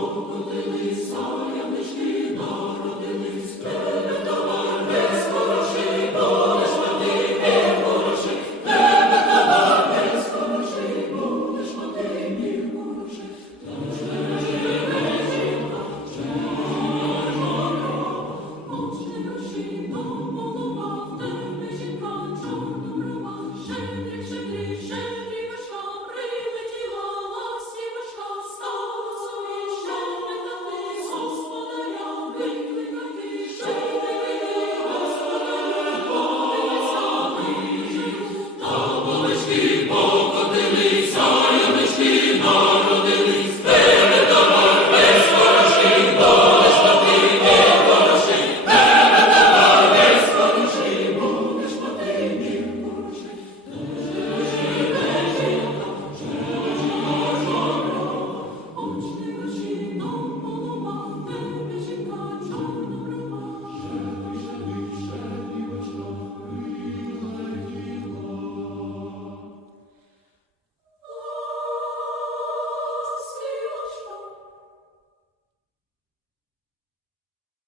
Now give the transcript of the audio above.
Oh,